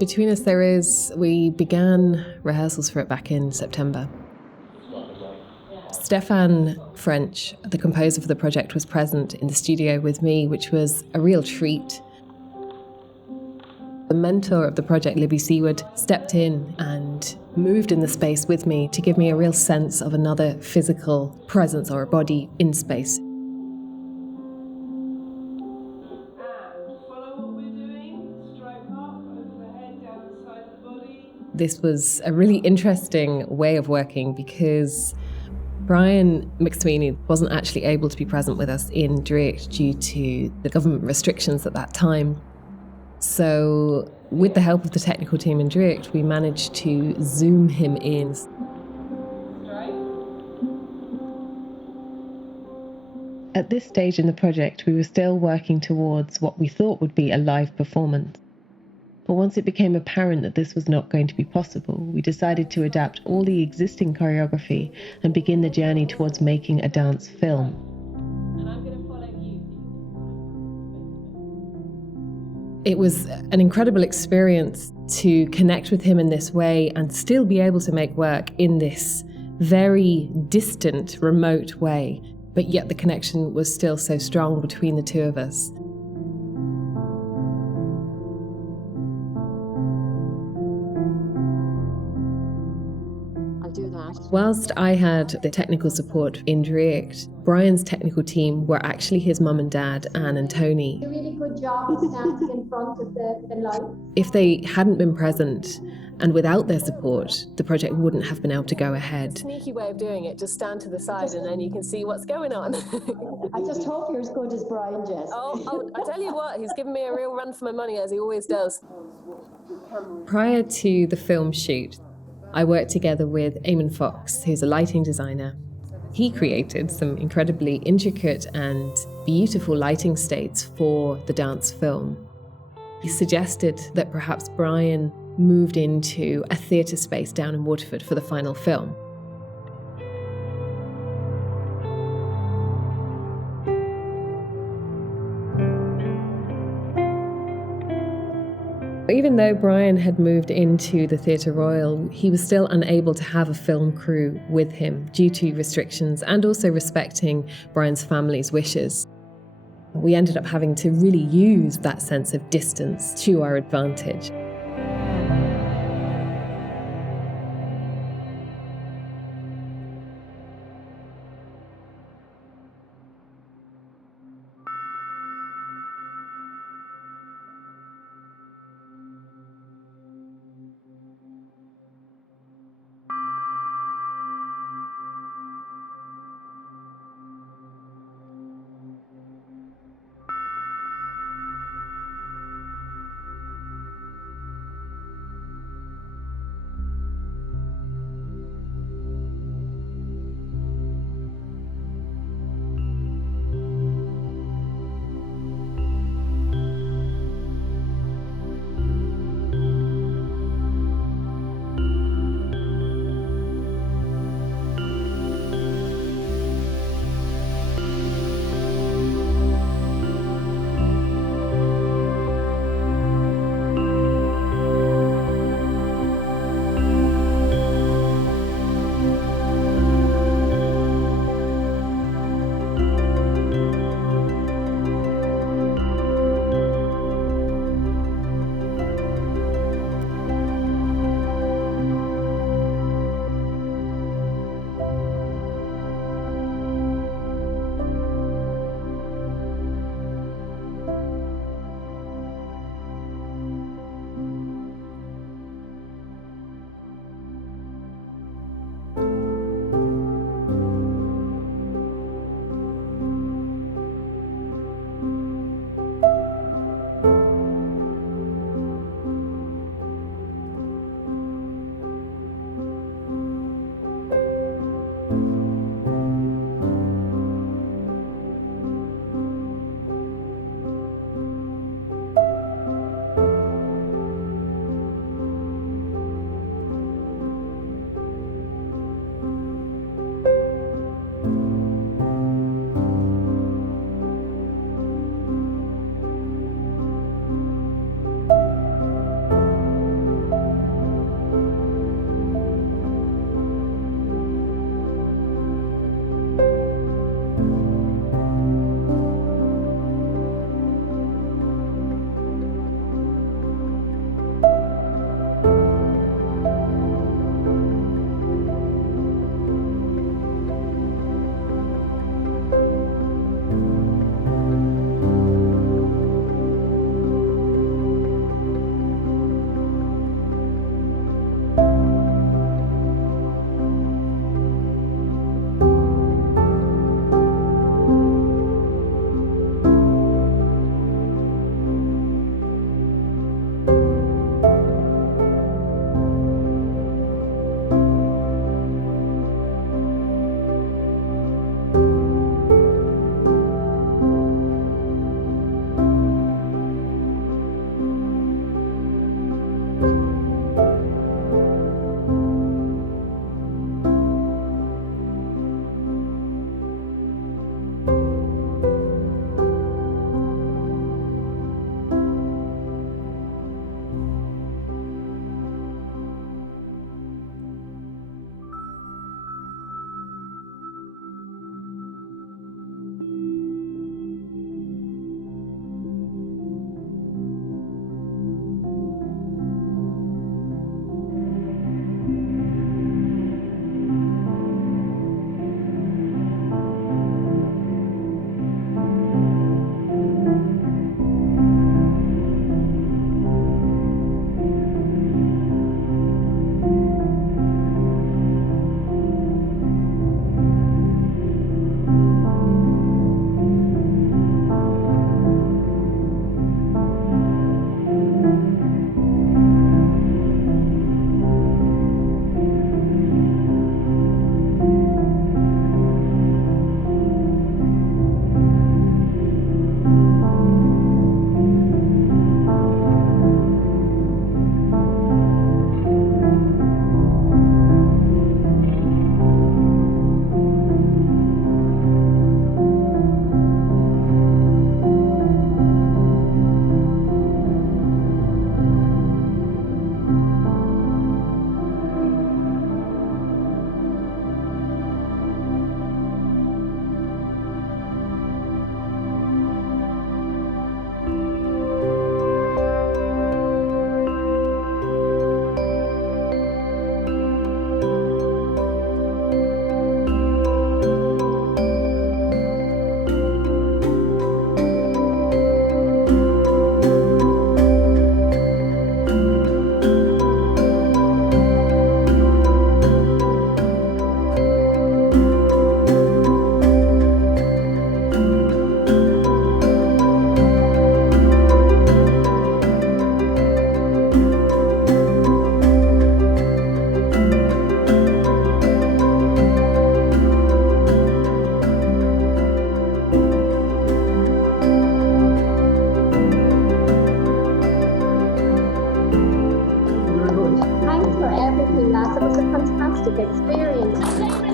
Between us there is, we began rehearsals for it back in September. Stefan French, the composer for the project, was present in the studio with me, which was a real treat. The mentor of the project, Libby Seward, stepped in and moved in the space with me to give me a real sense of another physical presence or a body in space. This was a really interesting way of working because Brian McSweeney wasn't actually able to be present with us in Draíocht due to the government restrictions at that time. So with the help of the technical team in Draíocht, we managed to Zoom him in. At this stage in the project, we were still working towards what we thought would be a live performance. But once it became apparent that this was not going to be possible, we decided to adapt all the existing choreography and begin the journey towards making a dance film. It was an incredible experience to connect with him in this way and still be able to make work in this very distant, remote way, but yet the connection was still so strong between the two of us. Whilst I had the technical support in Draíocht, Brian's technical team were actually his mum and dad, Anne and Tony. A really good job standing in front of the light. If they hadn't been present and without their support, the project wouldn't have been able to go ahead. Sneaky way of doing it, just stand to the side and then you can see what's going on. I just hope you're as good as Brian, Jess. Oh, I tell you what, he's given me a real run for my money, as he always does. Prior to the film shoot, I worked together with Eamon Fox, who's a lighting designer. He created some incredibly intricate and beautiful lighting states for the dance film. He suggested that perhaps Brian moved into a theatre space down in Waterford for the final film. Even though Brian had moved into the Theatre Royal, he was still unable to have a film crew with him due to restrictions and also respecting Brian's family's wishes. We ended up having to really use that sense of distance to our advantage. looking, lads. It was a fantastic experience.